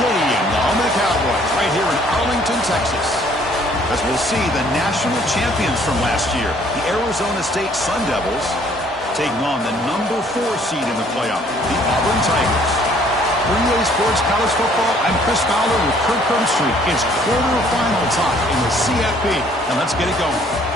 Stadium, the home of the Cowboys, right here in Arlington, Texas. As we'll see the national champions from last year, the Arizona State Sun Devils, taking on the number 4 seed in the playoff, the Auburn Tigers. For EA Sports College Football, I'm Chris Fowler with Kirk Herbstreit. It's quarterfinal time in the CFP, and let's get it going.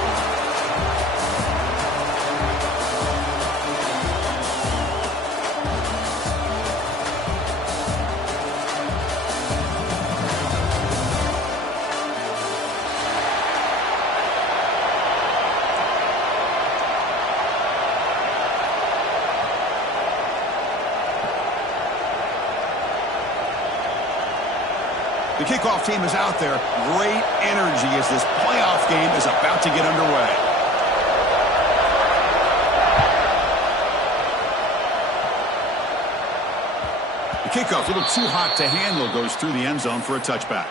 The kickoff team is out there. Great energy as this playoff game is about to get underway. The kickoff, a little too hot to handle, goes through the end zone for a touchback.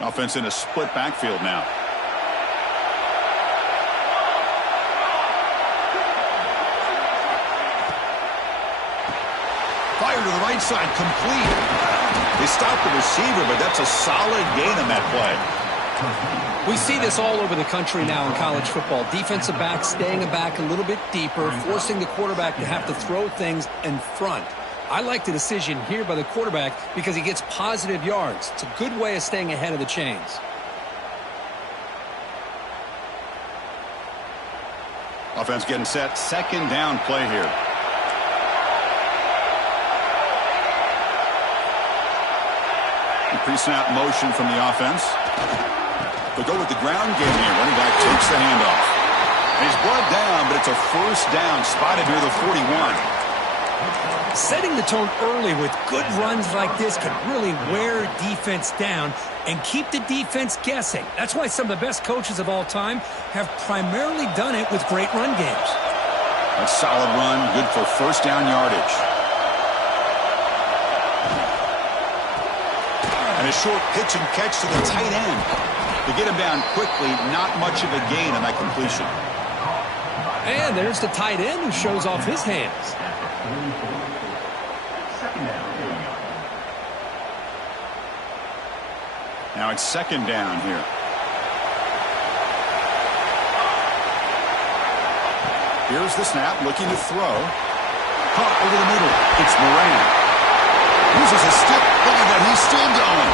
Offense in a split backfield now. Fire to the right side, complete. They stopped the receiver, but that's a solid gain on that play. We see this all over the country now in college football. Defensive backs staying back a little bit deeper, forcing the quarterback to have to throw things in front. I like the decision here by the quarterback because he gets positive yards. It's a good way of staying ahead of the chains. Offense getting set. Second down play here. Pre-snap motion from the offense. They'll go with the ground game here. Running back takes the handoff. And he's brought down, but it's a first down spotted near the 41. Setting the tone early with good runs like this can really wear defense down and keep the defense guessing. That's why some of the best coaches of all time have primarily done it with great run games. A solid run, good for first down yardage. And a short pitch and catch to the tight end. To get him down quickly, not much of a gain on that completion. And there's the tight end who shows off his hands. Now it's second down here. Here's the snap, looking to throw. Caught over the middle. It's Moran. Uses a stick. Look at that, he's still going.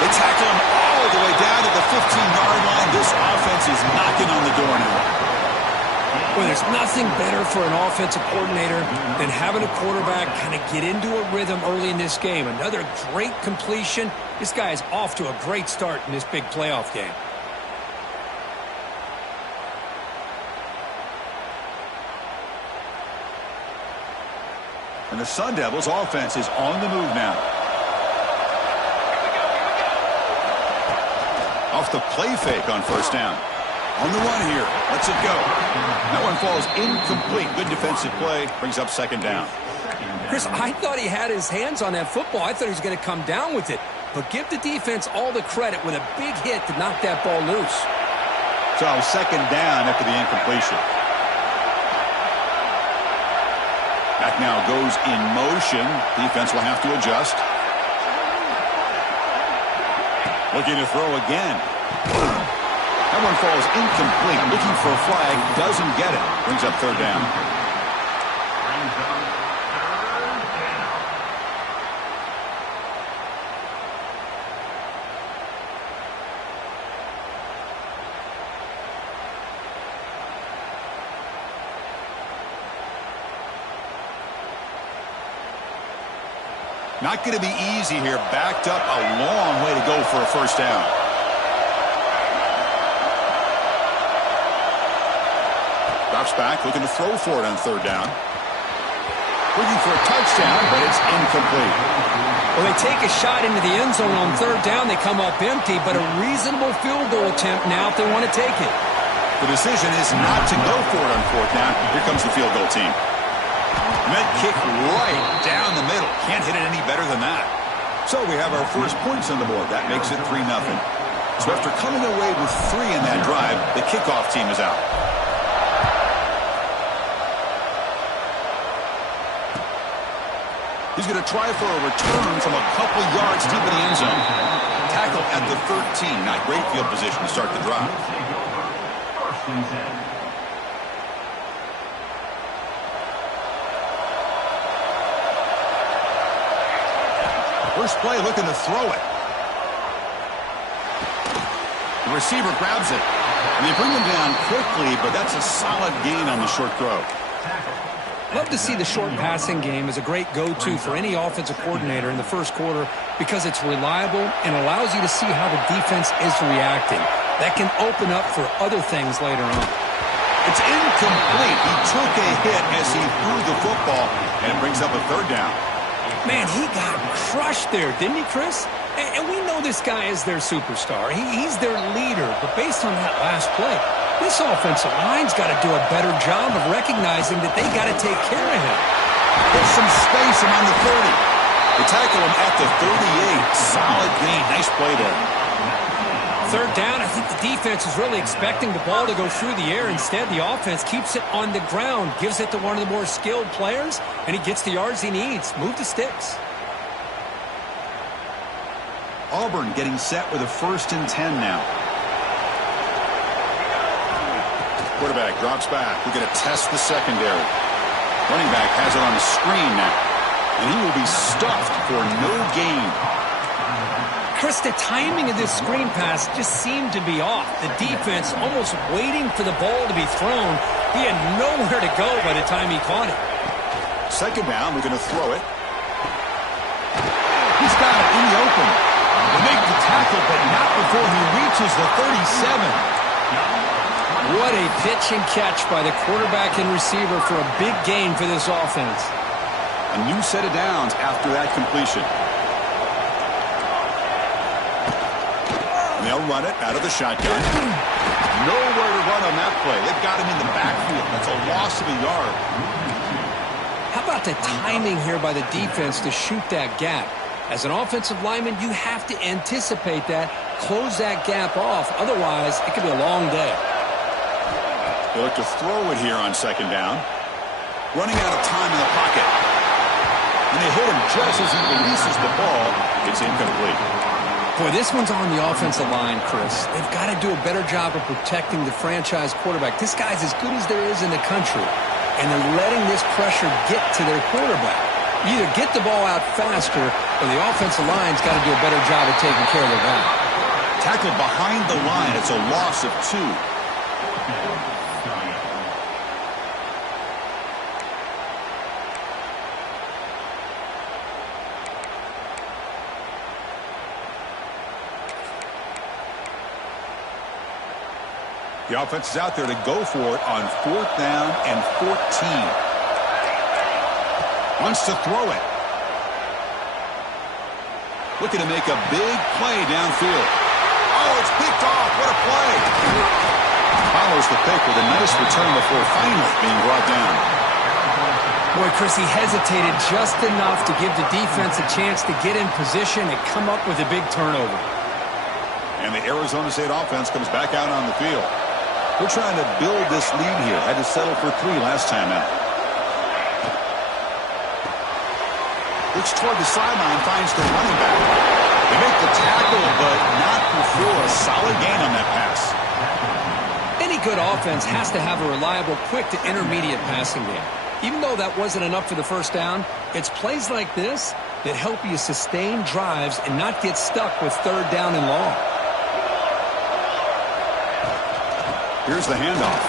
They tackle him all the way down to the 15-yard line. This offense is knocking on the door now. Well, there's nothing better for an offensive coordinator than having a quarterback kind of get into a rhythm early in this game. Another great completion. This guy is off to a great start in this big playoff game. And the Sun Devils offense is on the move now. Off the play fake on first down. On the run here. Lets it go. That one falls incomplete. Good defensive play. Brings up second down. Chris, I thought he had his hands on that football. I thought he was going to come down with it. But give the defense all the credit with a big hit to knock that ball loose. So second down after the incompletion. Back now goes in motion. Defense will have to adjust. Looking to throw again. That one falls incomplete. Looking for a flag. Doesn't get it. Brings up third down. Not going to be easy here. Backed up a long way to go for a first down. Drops back, looking to throw for it on third down. Looking for a touchdown, but it's incomplete. Well, they take a shot into the end zone on third down. They come up empty, but a reasonable field goal attempt now if they want to take it. The decision is not to go for it on fourth down. Here comes the field goal team. Met kick right down the middle. Can't hit it any better than that. So we have our first points on the board. That makes it 3-0. So after coming away with 3 in that drive, the kickoff team is out. He's going to try for a return from a couple yards deep in the end zone. Tackle at the 13. Not great field position to start the drive. First play, looking to throw it. The receiver grabs it. And they bring him down quickly, but that's a solid gain on the short throw. Love to see the short passing game as a great go-to for any offensive coordinator in the first quarter because it's reliable and allows you to see how the defense is reacting. That can open up for other things later on. It's incomplete. He took a hit as he threw the football, and it brings up a third down. Man, he got crushed there, didn't he, Chris? And we know this guy is their superstar. He's their leader. But based on that last play, this offensive line's got to do a better job of recognizing that they got to take care of him. There's some space around the 30. They tackle him at the 38. Solid gain. Nice play there. Third down, I think the defense is really expecting the ball to go through the air. Instead, the offense keeps it on the ground, gives it to one of the more skilled players, and he gets the yards he needs. Move the sticks. Auburn getting set with a 1st and 10 now. Quarterback drops back. We're going to test the secondary. Running back has it on the screen now. And he will be stuffed for no gain. Chris, the timing of this screen pass just seemed to be off. The defense almost waiting for the ball to be thrown. He had nowhere to go by the time he caught it. Second down, we're going to throw it. He's got it in the open. They make the tackle, but not before he reaches the 37. What a pitch and catch by the quarterback and receiver for a big gain for this offense. A new set of downs after that completion. And they'll run it out of the shotgun. Nowhere to run on that play. They've got him in the backfield. That's a loss of a yard. How about the timing here by the defense to shoot that gap? As an offensive lineman, you have to anticipate that, close that gap off. Otherwise, it could be a long day. They look to throw it here on second down. Running out of time in the pocket. And they hit him just as he releases the ball. It's incomplete. Boy, this one's on the offensive line, Chris. They've got to do a better job of protecting the franchise quarterback. This guy's as good as there is in the country, and they're letting this pressure get to their quarterback. You either get the ball out faster, or the offensive line's got to do a better job of taking care of their guy. Tackled behind the line. It's a loss of 2. The offense is out there to go for it on 4th down and 14. Wants to throw it. Looking to make a big play downfield. Oh, it's picked off. What a play. Follows the pick with a nice return before finally being brought down. Boy, Chris, he hesitated just enough to give the defense a chance to get in position and come up with a big turnover. And the Arizona State offense comes back out on the field. We're trying to build this lead here. Had to settle for 3 last time out. Looks toward the sideline, finds the running back. They make the tackle, but not before a solid gain on that pass. Any good offense has to have a reliable, quick to intermediate passing game. Even though that wasn't enough for the first down, it's plays like this that help you sustain drives and not get stuck with 3rd down and long. Here's the handoff.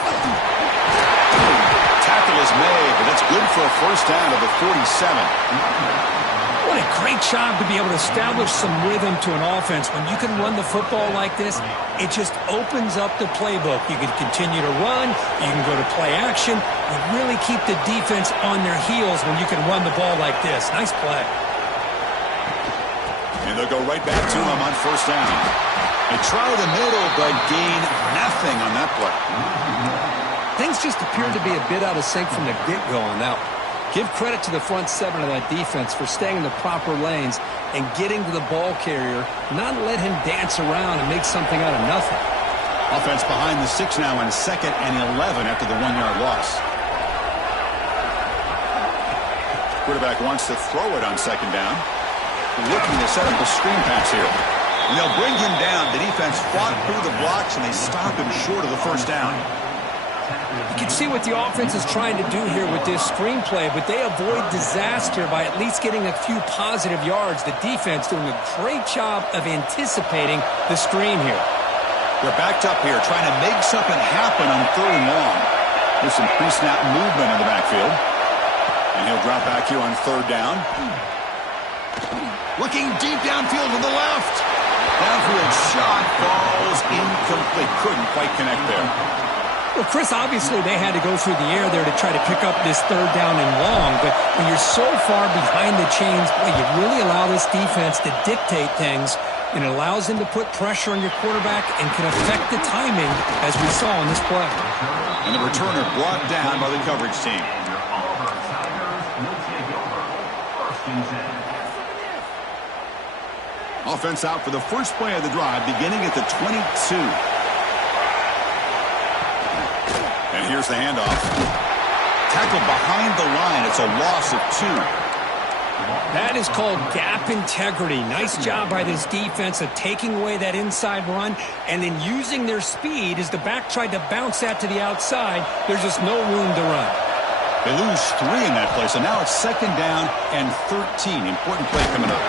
Tackle is made, but that's good for a 1st down to the 47. What a great job to be able to establish some rhythm to an offense. When you can run the football like this, it just opens up the playbook. You can continue to run. You can go to play action. You really keep the defense on their heels when you can run the ball like this. Nice play. And they'll go right back to him on 1st down. They try the middle, but gain nothing on that play. things just appeared to be a bit out of sync from the get-go on that one. Give credit to the front seven of that defense for staying in the proper lanes and getting to the ball carrier, not let him dance around and make something out of nothing. Offense behind the 6 now on 2nd and 11 after the 1-yard loss. Quarterback wants to throw it on 2nd down. Looking to set up a screen pass here. And they'll bring him down. The defense fought through the blocks, and they stop him short of the first down. You can see what the offense is trying to do here with this screenplay, but they avoid disaster by at least getting a few positive yards. The defense doing a great job of anticipating the screen here. They're backed up here, trying to make something happen on 3rd and long. There's some pre-snap movement in the backfield. And he'll drop back here on 3rd down. Looking deep downfield to the left. Downfield shot falls incomplete. Couldn't quite connect there. Well, Chris, obviously they had to go through the air there to try to pick up this 3rd down and long, but when you're so far behind the chains, boy, you really allow this defense to dictate things, and it allows them to put pressure on your quarterback and can affect the timing, as we saw in this play. And the returner brought down by the coverage team. Offense out for the first play of the drive, beginning at the 22. And here's the handoff. Tackled behind the line. It's a loss of 2. That is called gap integrity. Nice job by this defense of taking away that inside run and then using their speed as the back tried to bounce that to the outside. There's just no room to run. They lose 3 in that play, so now it's 2nd down and 13. Important play coming up.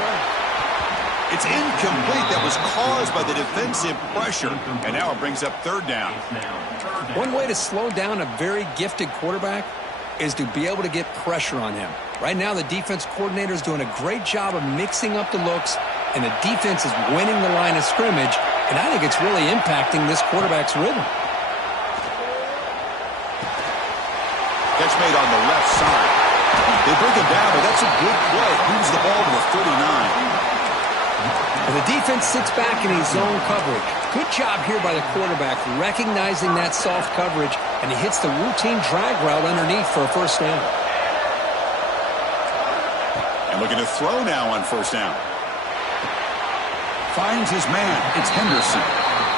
It's incomplete. That was caused by the defensive pressure, and now it brings up 3rd down. One way to slow down a very gifted quarterback is to be able to get pressure on him. Right now, the defense coordinator is doing a great job of mixing up the looks, and the defense is winning the line of scrimmage, and I think it's really impacting this quarterback's rhythm. Catch made on the left side. They bring him down, but that's a good play. Moves the ball to the 39. And the defense sits back in his zone coverage. Good job here by the quarterback, recognizing that soft coverage, and he hits the routine drag route underneath for a first down. And looking to throw now on 1st down. Finds his man. It's Henderson.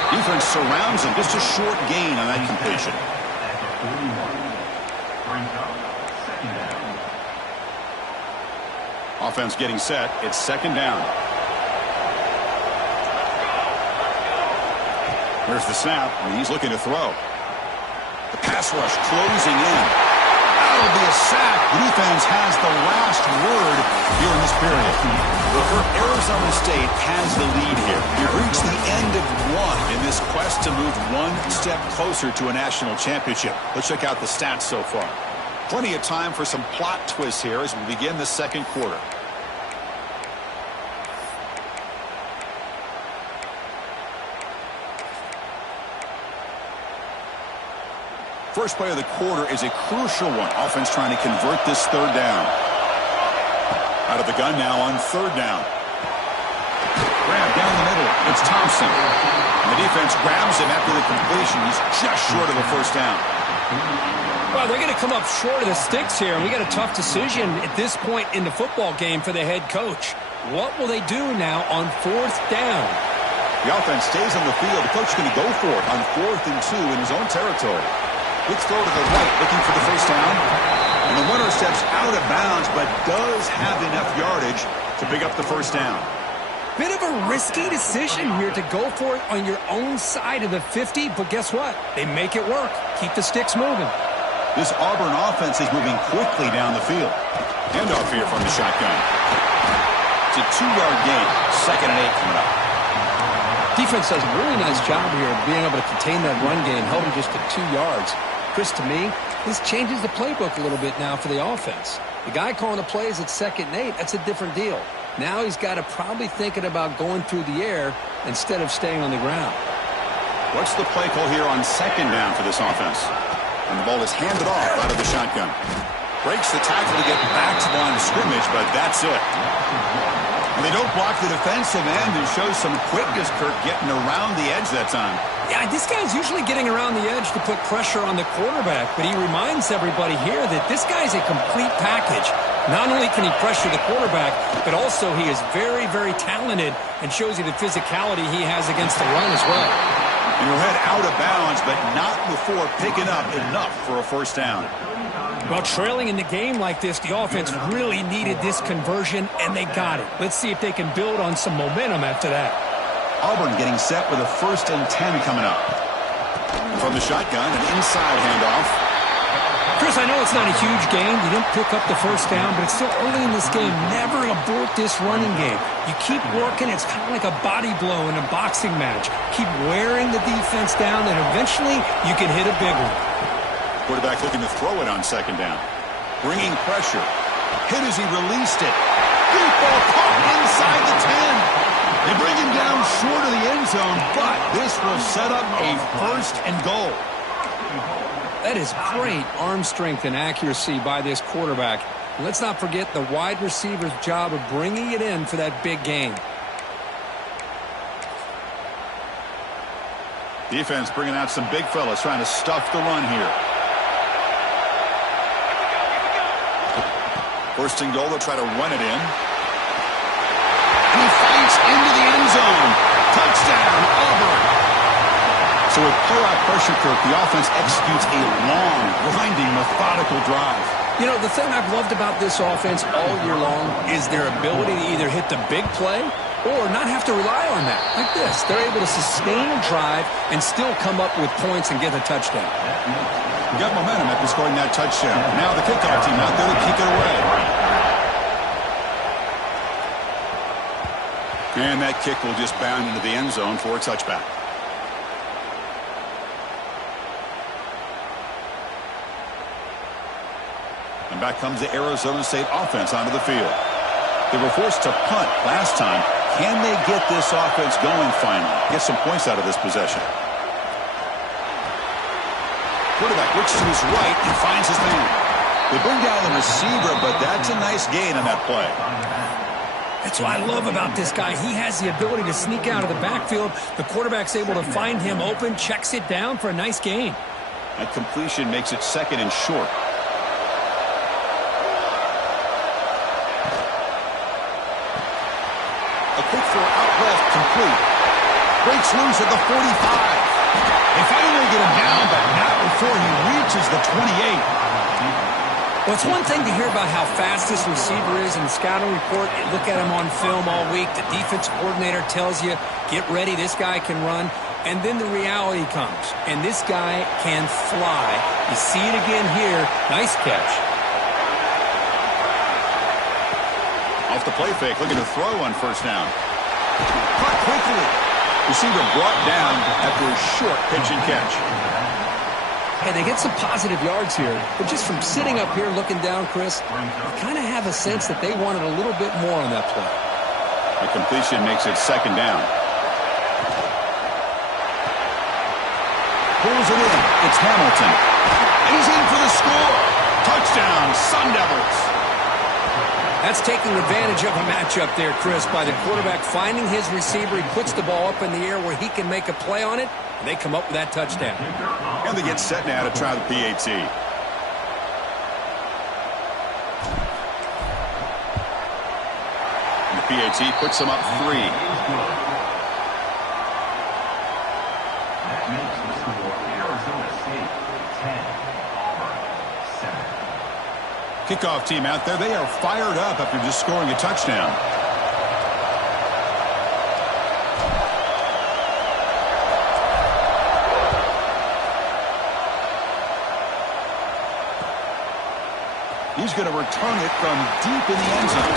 Defense surrounds him. Just a short gain on that completion. Offense getting set. It's 2nd down. There's the snap, and he's looking to throw. The pass rush closing in. That'll be a sack. The defense has the last word here in this period. Well, Arizona State has the lead here. You've reached the end of 1 in this quest to move 1 step closer to a national championship. Let's check out the stats so far. Plenty of time for some plot twists here as we begin the 2nd quarter. First play of the quarter is a crucial one. Offense trying to convert this 3rd down. Out of the gun now on 3rd down. Grab down the middle. It's Thompson. And the defense grabs him after the completion. He's just short of a first down. Well, they're going to come up short of the sticks here, and we got a tough decision at this point in the football game for the head coach. What will they do now on 4th down? The offense stays on the field. The coach is going to go for it on 4th and 2 in his own territory. Quick throw to the right, looking for the first down. And the runner steps out of bounds, but does have enough yardage to pick up the first down. Bit of a risky decision here to go for it on your own side of the 50, but guess what? They make it work. Keep the sticks moving. This Auburn offense is moving quickly down the field. Handoff here from the shotgun. It's a 2-yard gain. 2nd and 8 coming up. Defense does a really nice job here of being able to contain that run game, held him just to 2 yards. Chris, to me, this changes the playbook a little bit now for the offense. The guy calling the plays at 2nd and 8, that's a different deal. Now he's got to probably thinking about going through the air instead of staying on the ground. What's the play call here on 2nd down for this offense? And the ball is handed off out of the shotgun. Breaks the tackle to get back to the line of scrimmage, but that's it. Well, they don't block the defensive end and show some quickness, Kirk, getting around the edge that time. Yeah, this guy's usually getting around the edge to put pressure on the quarterback, but he reminds everybody here that this guy's a complete package. Not only can he pressure the quarterback, but also he is very, very talented and shows you the physicality he has against the run as well. And he'll head out of bounds, but not before picking up enough for a first down. Well, trailing in the game like this, the offense really needed this conversion, and they got it. Let's see if they can build on some momentum after that. Auburn getting set with a 1st and 10 coming up. From the shotgun, an inside handoff. Chris, I know it's not a huge game. You didn't pick up the first down, but it's still early in this game. Never abort this running game. You keep working. It's kind of like a body blow in a boxing match. Keep wearing the defense down, and eventually you can hit a big one. Quarterback looking to throw it on 2nd down. Bringing pressure. Hit as he released it. Deep ball caught inside the 10. They bring him down short of the end zone, but this will set up a 1st and goal. That is great arm strength and accuracy by this quarterback. Let's not forget the wide receiver's job of bringing it in for that big gain. Defense bringing out some big fellas trying to stuff the run here. 1st and goal, they'll try to run it in. And he fights into the end zone. Touchdown, Auburn. So with pull-out pressure, Kirk, the offense executes a long, grinding, methodical drive. You know, the thing I've loved about this offense all year long is their ability to either hit the big play or not have to rely on that. Like this, they're able to sustain a drive and still come up with points and get a touchdown. You got momentum after scoring that touchdown. Now the kickoff team out there to kick it away. And that kick will just bound into the end zone for a touchback. And back comes the Arizona State offense onto the field. They were forced to punt last time. Can they get this offense going finally? Get some points out of this possession. Quarterback looks to his right and finds his man. They bring down the receiver, but that's a nice gain on that play. That's what I love about this guy. He has the ability to sneak out of the backfield. The quarterback's able to find him open, checks it down for a nice gain. That completion makes it 2nd and short. A quick throw out left, complete. Breaks loose at the 45. They finally get him down, but not before he reaches the 28. Well, it's one thing to hear about how fast this receiver is in the scouting report. You look at him on film all week. The defense coordinator tells you, get ready, this guy can run. And then the reality comes, and this guy can fly. You see it again here. Nice catch. Off the play fake, looking to throw on 1st down. Caught quickly. Receiver brought down after a short pitch and catch. Hey, they get some positive yards here, but just from sitting up here looking down, Chris, you kind of have a sense that they wanted a little bit more on that play. The completion makes it 2nd down. Pulls it in. It's Hamilton. And he's in for the score. Touchdown, Sun Devils. That's taking advantage of a matchup there, Chris, by the quarterback finding his receiver. He puts the ball up in the air where he can make a play on it, and they come up with that touchdown. And they get set now to try the PAT. And the PAT puts them up 3. That makes the score Arizona State 10, Auburn 7. Kickoff team out there, they are fired up after just scoring a touchdown. He's going to return it from deep in the end zone.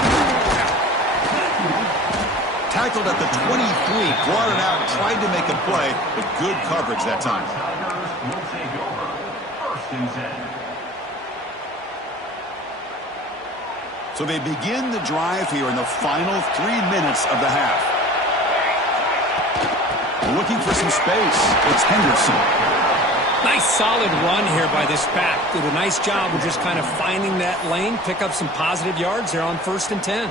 Tackled at the 23, brought it out, tried to make a play, but good coverage that time. Will take over 1st and 10. So they begin the drive here in the final 3 minutes of the half. Looking for some space. It's Henderson. Nice solid run here by this back. Did a nice job of just kind of finding that lane, pick up some positive yards there on 1st and 10.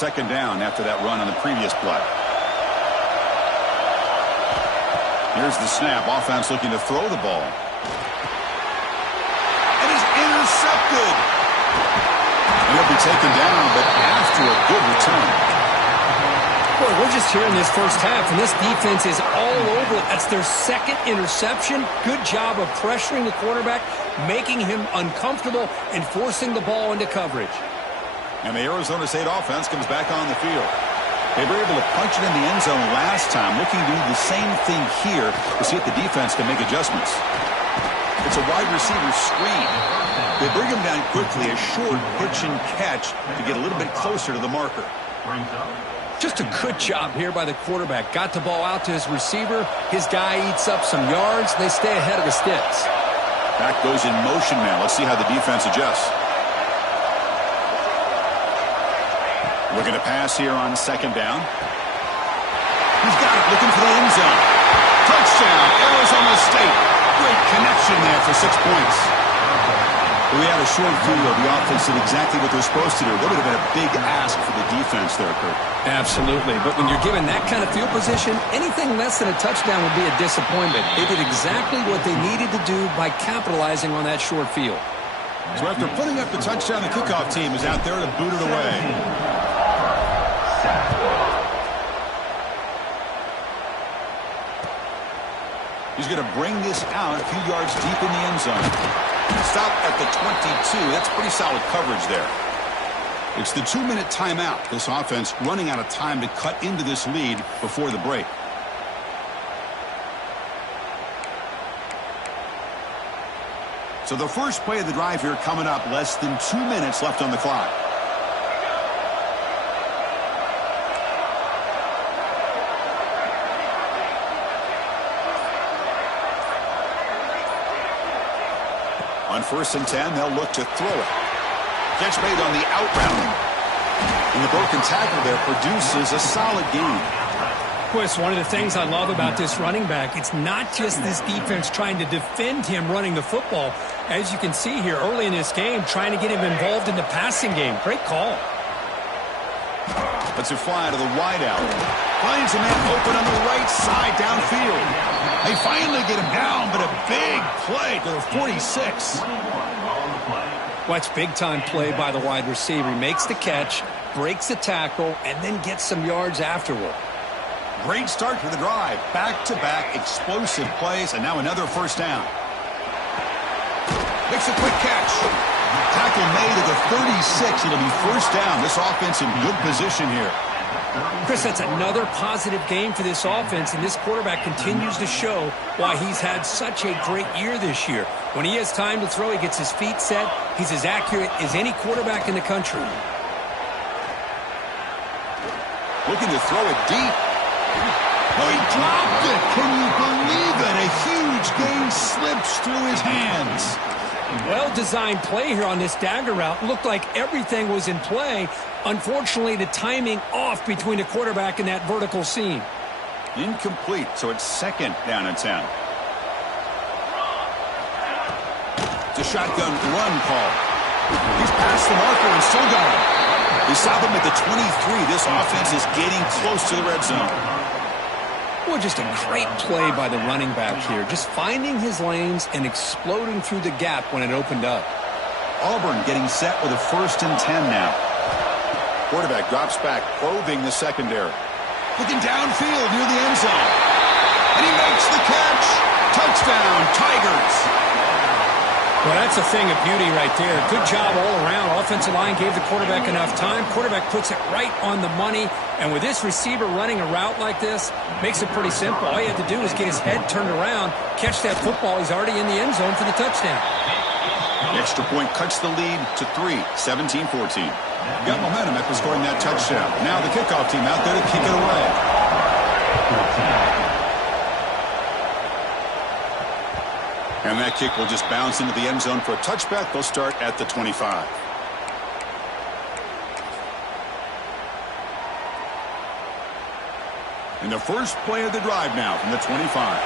second down after that run on the previous play. Here's the snap. Offense looking to throw the ball. And is intercepted. And he'll be taken down, but after a good return. Boy, we're just here in this first half, and this defense is all over it. That's their second interception. Good job of pressuring the quarterback, making him uncomfortable, and forcing the ball into coverage. And the Arizona State offense comes back on the field. They were able to punch it in the end zone last time, looking to do the same thing here to see if the defense can make adjustments. It's a wide receiver screen. They bring him down quickly, a short pitch and catch to get a little bit closer to the marker. Just a good job here by the quarterback. Got the ball out to his receiver. His guy eats up some yards. They stay ahead of the sticks. Back goes in motion now. Let's see how the defense adjusts. Looking to pass here on second down. He's got it, looking for the end zone. Touchdown, Arizona State. Great connection there for 6 points. We had a short field. The offense did exactly what they're supposed to do. That would have been a big ask for the defense there, Kurt. Absolutely. But when you're given that kind of field position, anything less than a touchdown would be a disappointment. They did exactly what they needed to do by capitalizing on that short field. So after putting up the touchdown, the kickoff team is out there to boot it away. He's going to bring this out a few yards deep in the end zone. Stop at the 22. That's pretty solid coverage there. It's the 2-minute timeout. This offense running out of time to cut into this lead before the break. So the first play of the drive here coming up, less than 2 minutes left on the clock. On 1st and 10, they'll look to throw it. Catch made on the out route. And the broken tackle there produces a solid gain. Boy, it's one of the things I love about this running back. It's not just this defense trying to defend him running the football. As you can see here early in this game, trying to get him involved in the passing game. Great call. Let's fly to the wide out. Finds a man open on the right side downfield. They finally get him down, but a big play to the 46. Watch big-time play by the wide receiver. He makes the catch, breaks the tackle, and then gets some yards afterward. Great start to the drive. Back-to-back explosive plays, and now another first down. Makes a quick catch. Tackle made at the 36. It'll be first down. This offense in good position here. Chris, that's another positive game for this offense, and this quarterback continues to show why he's had such a great year this year. When he has time to throw, he gets his feet set. He's as accurate as any quarterback in the country. Looking to throw it deep. Oh, he dropped it. Can you believe it? A huge gain slips through his hands. Well-designed play here on this dagger route. Looked like everything was in play. Unfortunately, the timing off between the quarterback and that vertical seam. Incomplete, so it's second down and 10. It's a shotgun run call. He's past the marker and still going. They stop him at the 23. This offense is getting close to the red zone. Well, just a great play by the running back here. Just finding his lanes and exploding through the gap when it opened up. Auburn getting set with a 1st and 10 now. Quarterback drops back, probing the secondary. Looking downfield near the end zone. And he makes the catch. Touchdown, Tigers. Well, that's a thing of beauty right there. Good job all around. Offensive line gave the quarterback enough time. Quarterback puts it right on the money. And with this receiver running a route like this, makes it pretty simple. All you have to do is get his head turned around, catch that football. He's already in the end zone for the touchdown. The extra point cuts the lead to 3, 17-14. Got momentum after scoring that touchdown. Now the kickoff team out there to kick it away. And that kick will just bounce into the end zone for a touchback. They'll start at the 25. And the first play of the drive now from the 25.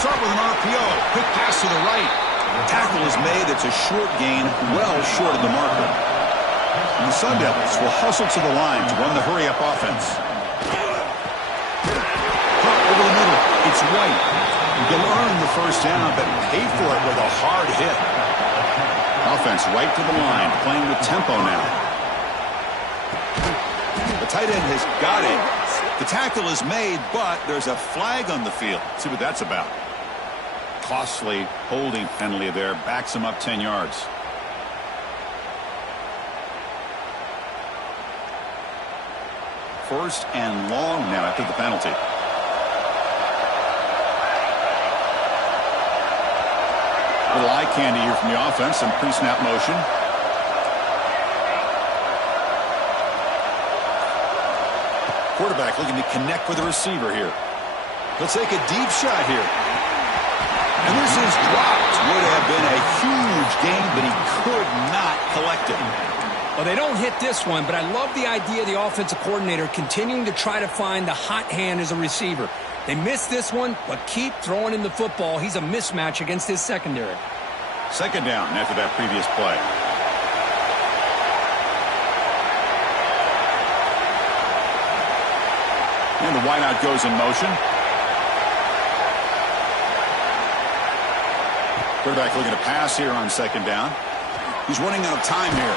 start with an RPO. Quick pass to the right. Tackle is made. It's a short gain, well short of the marker. And the Sun Devils will hustle to the line to run the hurry-up offense. Hot over the middle. It's White. They'll earn the first down, but pay for it with a hard hit. Offense right to the line, playing with tempo now. The tight end has got it. The tackle is made, but there's a flag on the field. Let's see what that's about. Costly holding penalty there. Backs him up 10 yards. First and long now after the penalty. Little eye candy here from the offense. Some pre-snap motion. Quarterback looking to connect with the receiver here. He'll take a deep shot here. And this is dropped. Would have been a huge gain, but he could not collect it. Well, they don't hit this one, but I love the idea of the offensive coordinator continuing to try to find the hot hand as a receiver. They missed this one, but keep throwing him the football. He's a mismatch against his secondary. Second down after that previous play. And the wideout goes in motion. Quarterback looking to pass here on second down. He's running out of time here.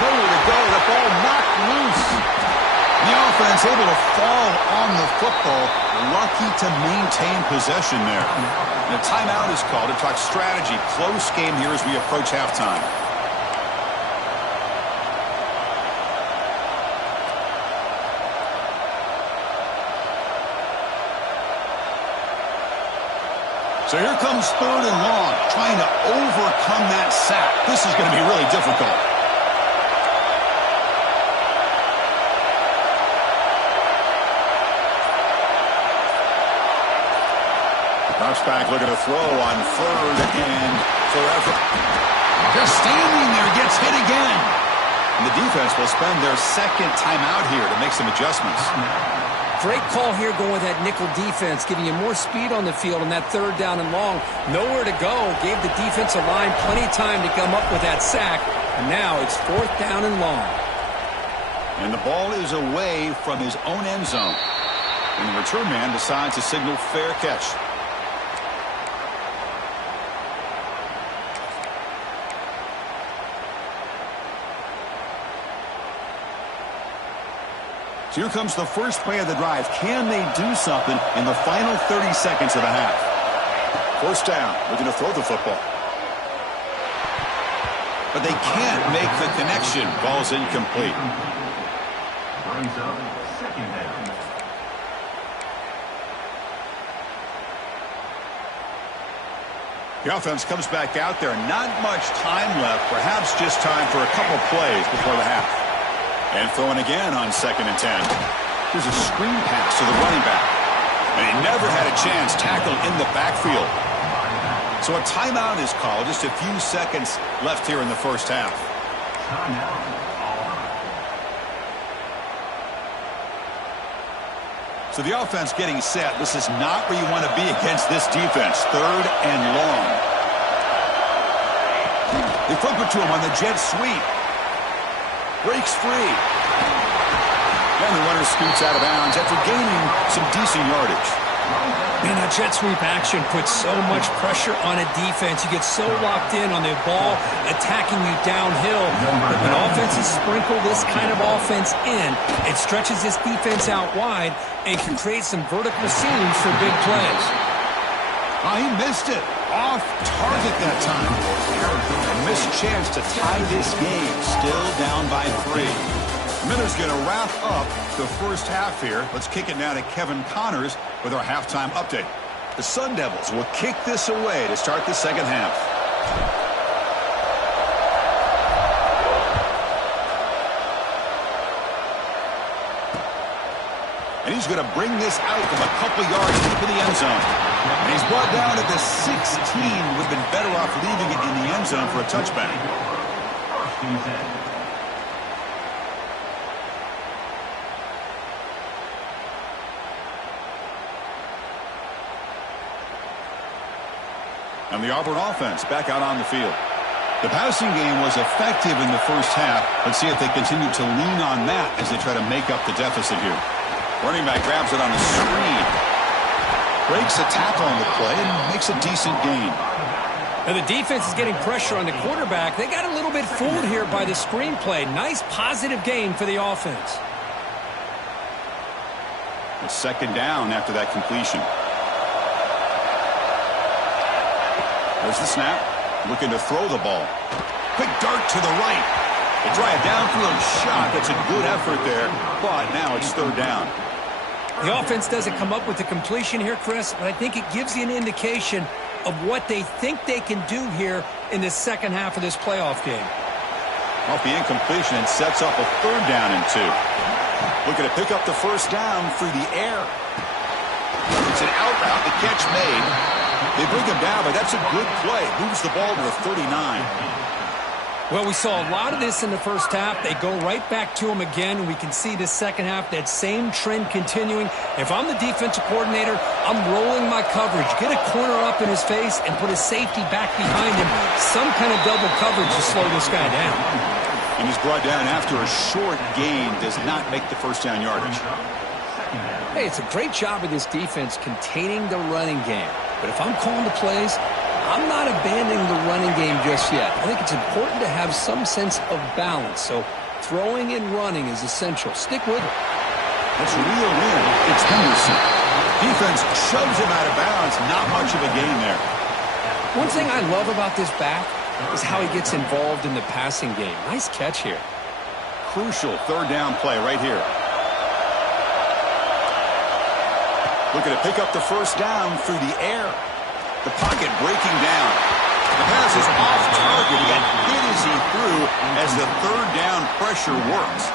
Nowhere to go. The ball knocked loose. The offense able to fall on the football. Lucky to maintain possession there. And a timeout is called to talk strategy. Close game here as we approach halftime. So here comes third and long, trying to overcome that sack. This is going to be really difficult. Drops back, looking to throw on third and forever. Just standing there, gets hit again. And the defense will spend their second timeout here to make some adjustments. Great call here going with that nickel defense, giving you more speed on the field on that third down and long. Nowhere to go. Gave the defensive line plenty of time to come up with that sack. And now it's fourth down and long. And the ball is away from his own end zone. And the return man decides to signal fair catch. So here comes the first play of the drive. Can they do something in the final 30 seconds of the half? First down, looking to throw the football. But they can't make the connection. Ball's incomplete. Brings up second down. The offense comes back out there. Not much time left. Perhaps just time for a couple plays before the half. And throwing again on 2nd and 10. Here's a screen pass to the running back. And he never had a chance, tackled in the backfield. So a timeout is called. Just a few seconds left here in the first half. Timeout, Auburn. So the offense getting set. This is not where you want to be against this defense. Third and long. They flip it to him on the jet sweep. Breaks free. And the runner scoots out of bounds after gaining some decent yardage. Man, that jet sweep action puts so much pressure on a defense. You get so locked in on the ball attacking you downhill. But when offenses sprinkle this kind of offense in, it stretches this defense out wide and can create some vertical seams for big plays. Oh, he missed it. Off target that time. A missed chance to tie this game. Still down by 3. Miller's going to wrap up the first half here. Let's kick it now to Kevin Connors with our halftime update. The Sun Devils will kick this away to start the second half. And he's going to bring this out from a couple yards deep in the end zone. And he's brought down at the 16. Would have been better off leaving it in the end zone for a touchback. First and 10. And the Auburn offense back out on the field. The passing game was effective in the first half. Let's see if they continue to lean on that as they try to make up the deficit here. Running back grabs it on the screen. Breaks a tackle on the play and makes a decent gain. Now the defense is getting pressure on the quarterback. They got a little bit fooled here by the screenplay. Nice positive gain for the offense. A second down after that completion. There's the snap. Looking to throw the ball. Quick dart to the right. They try a downfield shot. That's a good effort there, but now it's third down. The offense doesn't come up with the completion here, Chris, but I think it gives you an indication of what they think they can do here in the second half of this playoff game. Off the incompletion and sets up a third down and 2. Looking to pick up the first down through the air. It's an out route. The catch made. They bring him down, but that's a good play. Moves the ball to the 39. Well, we saw a lot of this in the first half. They go right back to him again, and we can see the second half, that same trend continuing. If I'm the defensive coordinator, I'm rolling my coverage. Get a corner up in his face and put a safety back behind him. Some kind of double coverage to slow this guy down. And he's brought down after a short gain. Does not make the first down yardage. Hey, it's a great job of this defense containing the running game. But if I'm calling the plays, I'm not abandoning the running game just yet. I think it's important to have some sense of balance. So throwing and running is essential. Stick with it. That's reeled in. It's Henderson. Defense shoves him out of bounds. Not much of a gain there. One thing I love about this back is how he gets involved in the passing game. Nice catch here. Crucial third down play right here. Looking to pick up the first down through the air. The pocket breaking down. The pass is off target. He got hit as he threw as the third down pressure works.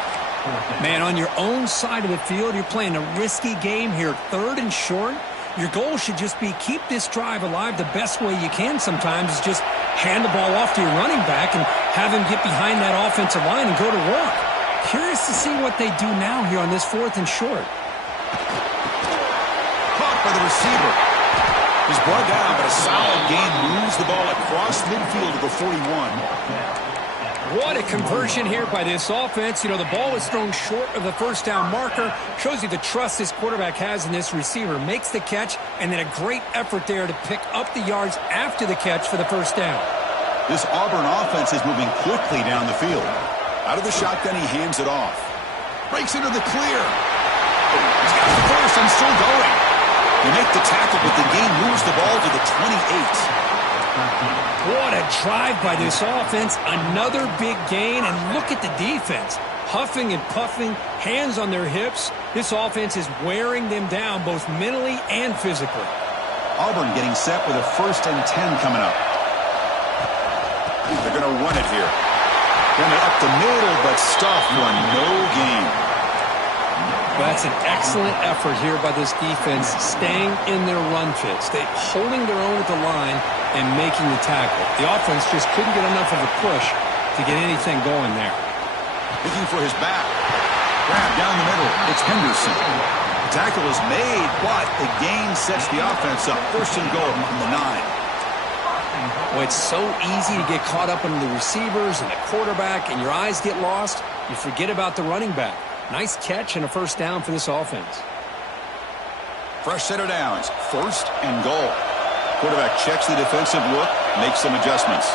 Man, on your own side of the field, you're playing a risky game here. Third and short. Your goal should just be keep this drive alive the best way you can sometimes is just hand the ball off to your running back and have him get behind that offensive line and go to work. Curious to see what they do now here on this fourth and short. By the receiver. He's brought down, but a solid gain moves the ball across midfield to the 41. What a conversion here by this offense. You know, the ball was thrown short of the first down marker. Shows you the trust this quarterback has in this receiver. Makes the catch, and then a great effort there to pick up the yards after the catch for the first down. This Auburn offense is moving quickly down the field. Out of the shotgun, he hands it off. Breaks into the clear. He's got the first and still going. They make the tackle, but the gain moves the ball to the 28. What a drive by this offense. Another big gain, and look at the defense. Huffing and puffing, hands on their hips. This offense is wearing them down both mentally and physically. Auburn getting set with a 1st and 10 coming up. They're going to run it here. Run it up the middle, but stuffed for no gain. Well, that's an excellent effort here by this defense, staying in their run fit, holding their own at the line and making the tackle. The offense just couldn't get enough of a push to get anything going there. Looking for his back. Grab down the middle. It's Henderson. The tackle is made, but the gain sets the offense up. 1st and goal from the 9. Well, it's so easy to get caught up in the receivers and the quarterback, and your eyes get lost. You forget about the running back. Nice catch and a first down for this offense. Fresh set of downs. 1st and goal. Quarterback checks the defensive look, makes some adjustments.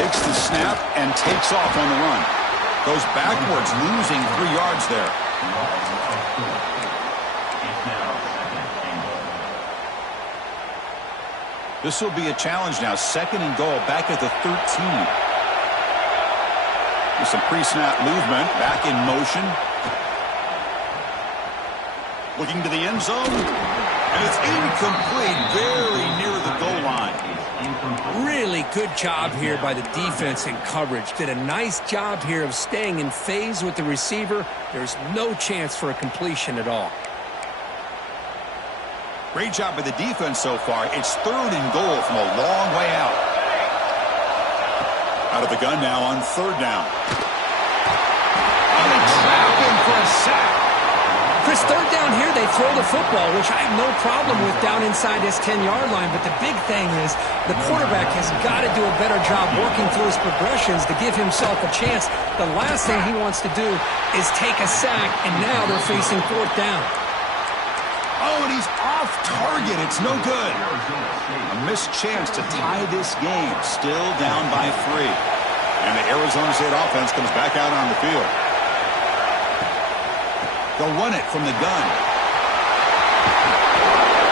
Takes the snap and takes off on the run. Goes backwards, losing 3 yards there. This will be a challenge now. 2nd and goal, back at the 13. With some pre-snap movement, back in motion. Looking to the end zone, and it's incomplete, very near the goal line. Really good job here by the defense in coverage. Did a nice job here of staying in phase with the receiver. There's no chance for a completion at all. Great job by the defense so far. It's 3rd and goal from a long way out. Out of the gun now on 3rd down. And they trap him for a sack. Chris, third down here, they throw the football, which I have no problem with down inside this 10-yard line. But the big thing is the quarterback has got to do a better job working through his progressions to give himself a chance. The last thing he wants to do is take a sack, and now they're facing fourth down. Oh, and he's off target. It's no good. A missed chance to tie this game. Still down by 3. And the Arizona State offense comes back out on the field. They'll run it from the gun.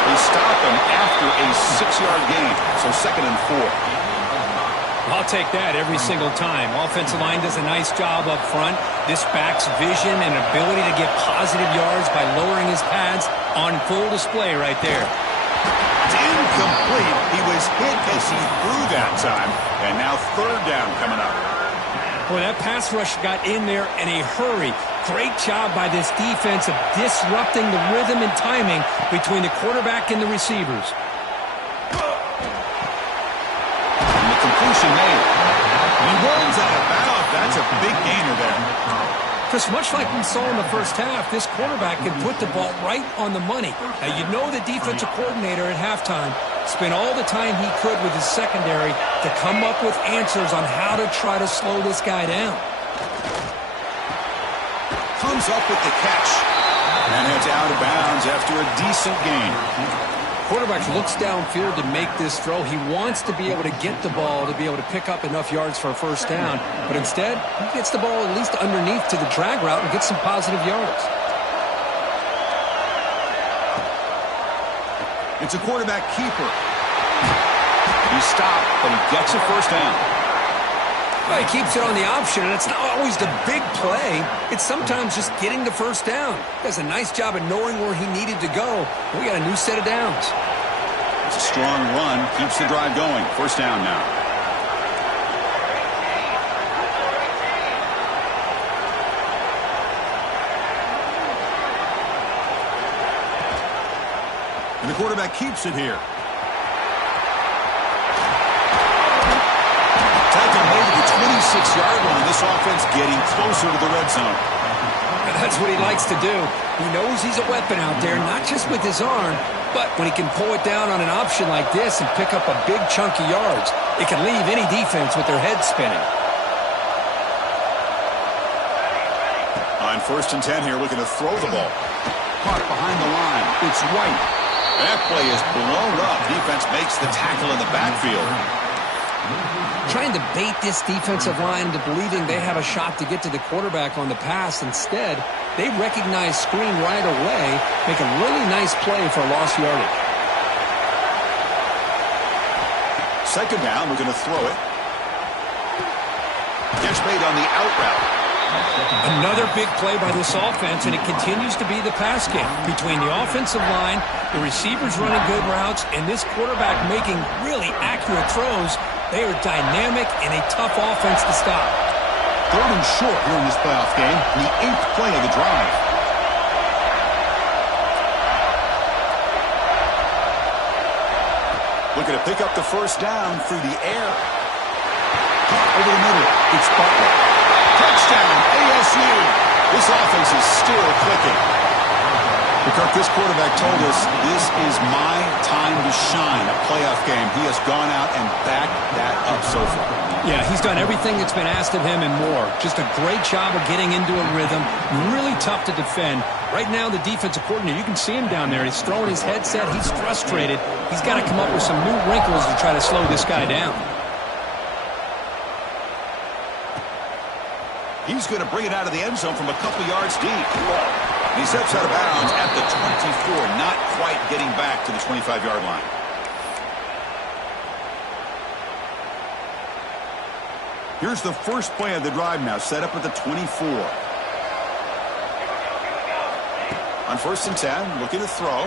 They stop him after a 6-yard gain. So 2nd and 4. I'll take that every single time. Offensive line does a nice job up front. This back's vision and ability to get positive yards by lowering his pads on full display right there. It's incomplete. He was hit as he threw that time. And now third down coming up. Boy, that pass rush got in there in a hurry. Great job by this defense of disrupting the rhythm and timing between the quarterback and the receivers. And the completion made. He runs out of bounds. That's a big gainer there. Chris, much like we saw in the first half, this quarterback can put the ball right on the money. Now, you know the defensive coordinator at halftime spent all the time he could with his secondary to come up with answers on how to try to slow this guy down. Comes up with the catch. And heads out of bounds after a decent gain. Quarterback looks downfield to make this throw. He wants to be able to get the ball to be able to pick up enough yards for a first down. But instead, he gets the ball at least underneath to the drag route and gets some positive yards. It's a quarterback keeper. He stopped, but he gets a first down. Well, he keeps it on the option, and it's not always the big play. It's sometimes just getting the first down. He does a nice job of knowing where he needed to go. We got a new set of downs. It's a strong run. Keeps the drive going. First down now. And the quarterback keeps it here. Taken away to the 26-yard line. This offense getting closer to the red zone. That's what he likes to do. He knows he's a weapon out there, not just with his arm, but when he can pull it down on an option like this and pick up a big chunk of yards, it can leave any defense with their head spinning. On 1st and 10 here, looking to throw the ball. Caught behind the line. It's White. That play is blown up. Defense makes the tackle in the backfield. Trying to bait this defensive line into believing they have a shot to get to the quarterback on the pass. Instead, they recognize screen right away, make a really nice play for lost yardage. 2nd down, we're going to throw it. Catch made on the out route. Another big play by this offense, and it continues to be the pass game between the offensive line, the receivers running good routes, and this quarterback making really accurate throws. They are dynamic and a tough offense to stop. 3rd and short here in this playoff game, the 8th play of the drive. Looking to pick up the first down through the air. Caught over the middle. It's Butler. Touchdown, ASU. This offense is still clicking. Kirk, this quarterback told us this is my time to shine, a playoff game. He has gone out and backed that up so far. Yeah, he's done everything that's been asked of him and more. Just a great job of getting into a rhythm. Really tough to defend. Right now, the defensive coordinator, you can see him down there. He's throwing his headset. He's frustrated. He's got to come up with some new wrinkles to try to slow this guy down. He's going to bring it out of the end zone from a couple yards deep. He steps out of bounds at the 24, not quite getting back to the 25-yard line. Here's the first play of the drive now, set up at the 24. On 1st and 10, looking to throw.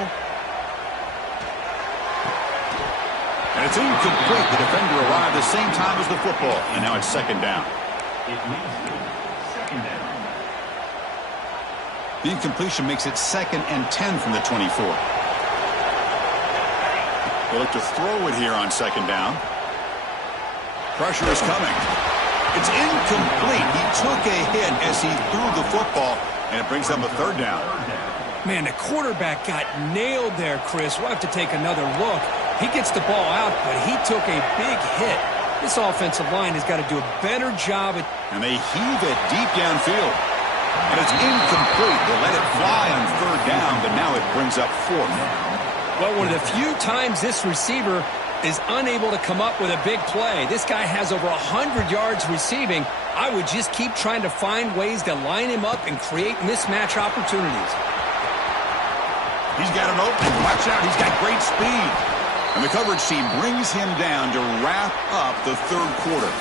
And it's incomplete. The defender arrived the same time as the football, and now it's 2nd down. It leads to 2nd down. The incompletion makes it 2nd and 10 from the 24. They look to throw it here on 2nd down. Pressure is coming. It's incomplete. He took a hit as he threw the football, and it brings up a 3rd down. Man, the quarterback got nailed there, Chris. We'll have to take another look. He gets the ball out, but he took a big hit. This offensive line has got to do a better job at... And they heave it deep downfield. And it's incomplete. They let it fly on third down, but now it brings up fourth. Well, one of the few times this receiver is unable to come up with a big play. This guy has over 100 yards receiving. I would just keep trying to find ways to line him up and create mismatch opportunities. He's got an opening. Watch out. He's got great speed. And the coverage team brings him down to wrap up the third quarter.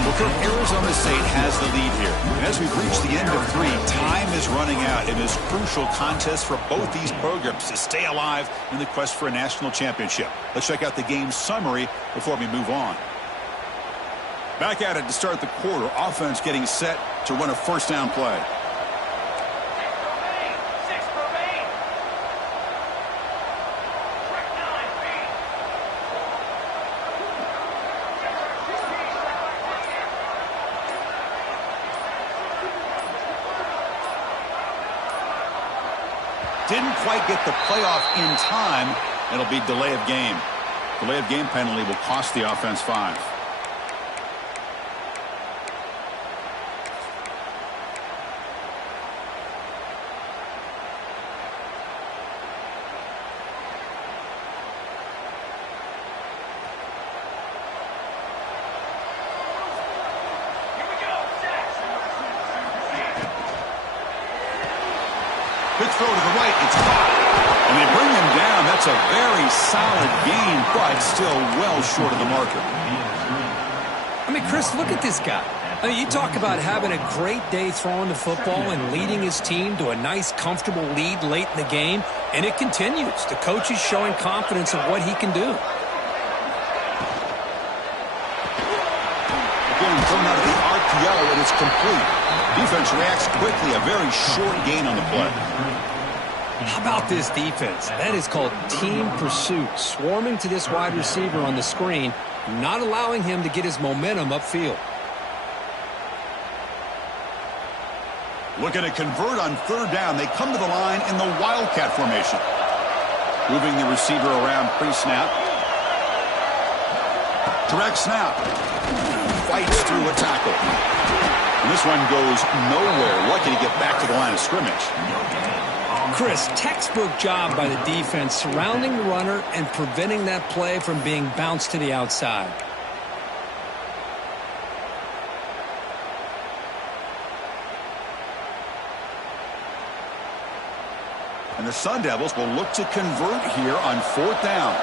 Well, Kirk, Arizona State has the lead here. And as we've reached the end of 3, time is running out in this crucial contest for both these programs to stay alive in the quest for a national championship. Let's check out the game summary before we move on. Back at it to start the quarter. Offense getting set to run a first down play. Didn't quite get the playoff in time. It'll be delay of game. Delay of game penalty will cost the offense 5. Quick throw to the right. It's caught. And they bring him down. That's a very solid gain, but still well short of the marker. I mean, Chris, look at this guy. I mean, you talk about having a great day throwing the football and leading his team to a nice, comfortable lead late in the game, and it continues. The coach is showing confidence of what he can do. Again, thrown out of the RPO, and it's complete. Defense reacts quickly. A very short gain on the play. How about this defense? That is called team pursuit. Swarming to this wide receiver on the screen, not allowing him to get his momentum upfield. Looking to convert on third down. They come to the line in the Wildcat formation. Moving the receiver around pre-snap. Direct snap. Fights through a tackle. And this one goes nowhere. Lucky to get back to the line of scrimmage. Chris, textbook job by the defense surrounding the runner and preventing that play from being bounced to the outside. And the Sun Devils will look to convert here on fourth down.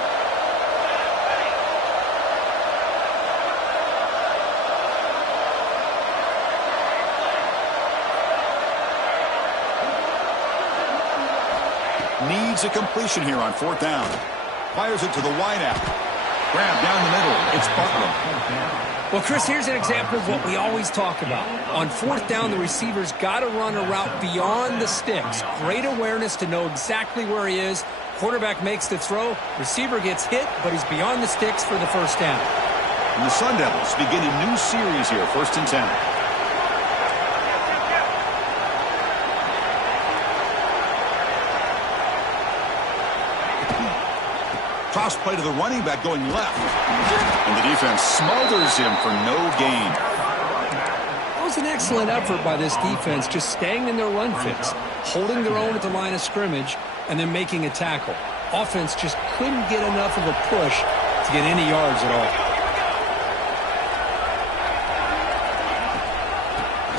Needs a completion here on fourth down. Fires it to the wideout. Grab down the middle. It's Butler. Well, Chris, here's an example of what we always talk about. On fourth down, the receiver's got to run a route beyond the sticks. Great awareness to know exactly where he is. Quarterback makes the throw. Receiver gets hit, but he's beyond the sticks for the first down. And the Sun Devils begin a new series here, 1st and 10. Toss play to the running back going left. And the defense smothers him for no gain. That was an excellent effort by this defense, just staying in their run fits, holding their own at the line of scrimmage, and then making a tackle. Offense just couldn't get enough of a push to get any yards at all.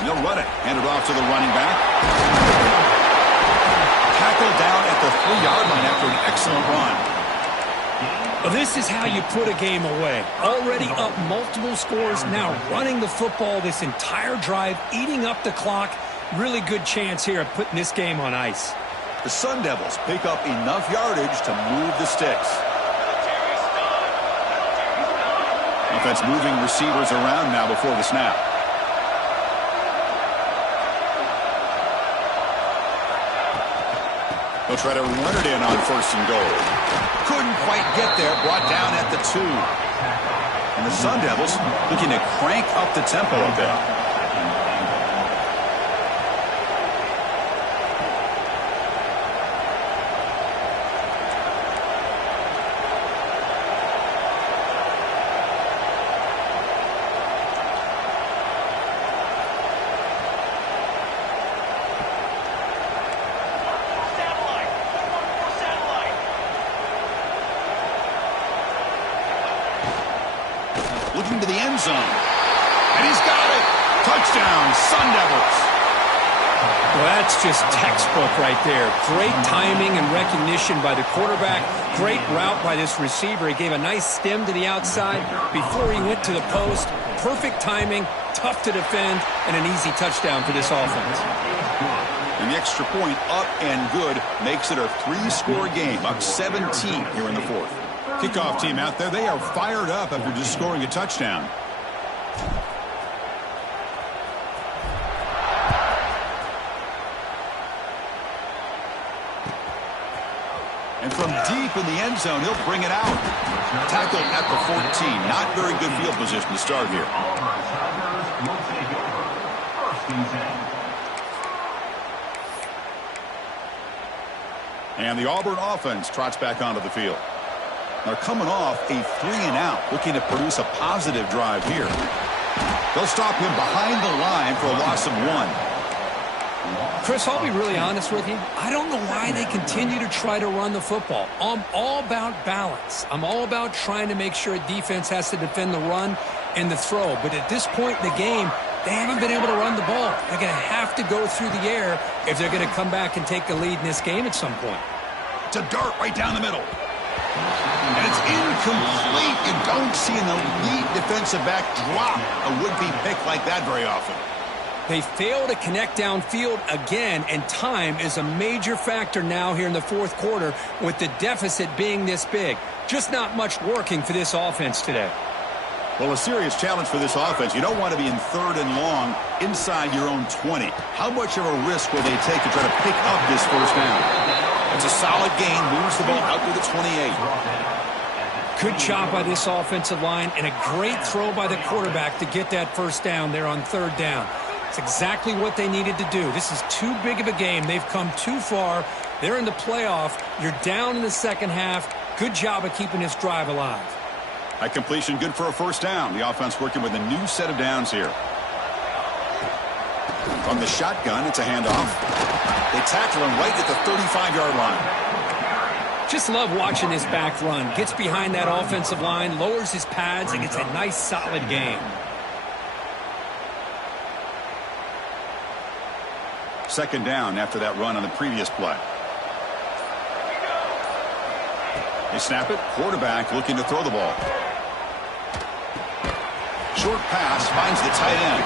And they'll run it. Hand it off to the running back. Tackled down at the 3-yard line after an excellent run. Well, this is how you put a game away. Already up multiple scores, now running the football this entire drive, eating up the clock. Really good chance here of putting this game on ice. The Sun Devils pick up enough yardage to move the sticks. Offense moving receivers around now before the snap. They'll try to run it in on 1st and goal. Couldn't quite get there, brought down at the 2. And the Sun Devils looking to crank up the tempo a bit. looking to the end zone. And he's got it. Touchdown, Sun Devils. Well, that's just textbook right there. Great timing and recognition by the quarterback. Great route by this receiver. He gave a nice stem to the outside before he went to the post. Perfect timing, tough to defend, and an easy touchdown for this offense. And the extra point up and good makes it a 3-score game, up 17 here in the fourth. Kickoff team out there, they are fired up after just scoring a touchdown. And from deep in the end zone, he'll bring it out. Tackled at the 14. Not very good field position to start here. And the Auburn offense trots back onto the field. They're coming off a 3-and-out, looking to produce a positive drive here. They'll stop him behind the line for a loss of 1. Chris, I'll be really honest with you. I don't know why they continue to try to run the football. I'm all about balance. I'm all about trying to make sure a defense has to defend the run and the throw. But at this point in the game, they haven't been able to run the ball. They're going to have to go through the air if they're going to come back and take the lead in this game at some point. It's a dart right down the middle. And it's incomplete. You don't see an elite defensive back drop a would-be pick like that very often. They fail to connect downfield again, and time is a major factor now here in the fourth quarter with the deficit being this big. Just not much working for this offense today. Well, a serious challenge for this offense. You don't want to be in 3rd and long inside your own 20. How much of a risk will they take to try to pick up this first down? It's a solid gain, moves the ball out to the 28. Good job by this offensive line, and a great throw by the quarterback to get that first down there on 3rd down. It's exactly what they needed to do. This is too big of a game. They've come too far. They're in the playoff. You're down in the second half. Good job of keeping this drive alive. That completion good for a first down. The offense working with a new set of downs here. From the shotgun, it's a handoff. They tackle him right at the 35-yard line. Just love watching this back run. Gets behind that offensive line, lowers his pads, and gets a nice solid gain. Second down after that run on the previous play. They snap it. Quarterback looking to throw the ball. Short pass finds the tight end.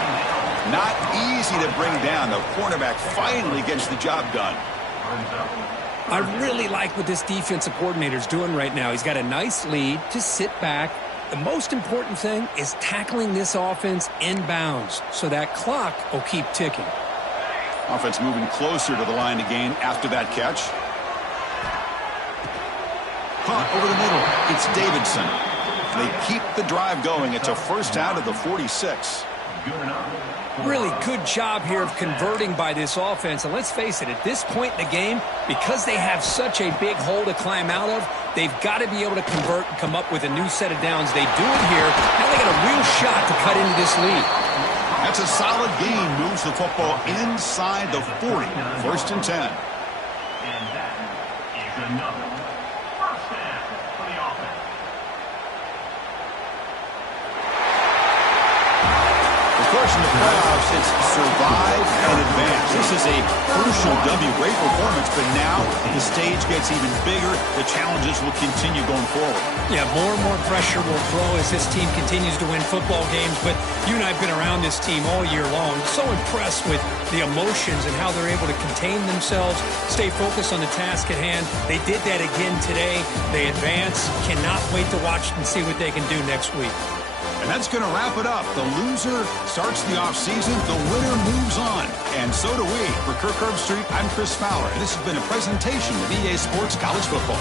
Not easy to bring down. The cornerback finally gets the job done. I really like what this defensive coordinator is doing right now. He's got a nice lead. Just sit back. The most important thing is tackling this offense inbounds so that clock will keep ticking. Offense moving closer to the line to gain after that catch. Caught over the middle. It's Davidson. They keep the drive going. It's a first down at the 46. Really good job here of converting by this offense. And let's face it, at this point in the game, because they have such a big hole to climb out of, they've got to be able to convert and come up with a new set of downs. They do it here. Now they got a real shot to cut into this lead. That's a solid gain. Moves the football inside the 40. First and 10. And that is another first down for the offense. Of course, in the playoffs, it's survive and advance. This is a crucial W. Great performance, but now the stage gets even bigger. The challenges will continue going forward. Yeah, more and more pressure will grow as this team continues to win football games. But you and I have been around this team all year long. So impressed with the emotions and how they're able to contain themselves, stay focused on the task at hand. They did that again today. They advance. Cannot wait to watch and see what they can do next week. And that's going to wrap it up. The loser starts the offseason. The winner moves on. And so do we. For Kirk Herbstreit, I'm Chris Fowler. And this has been a presentation of EA Sports College Football.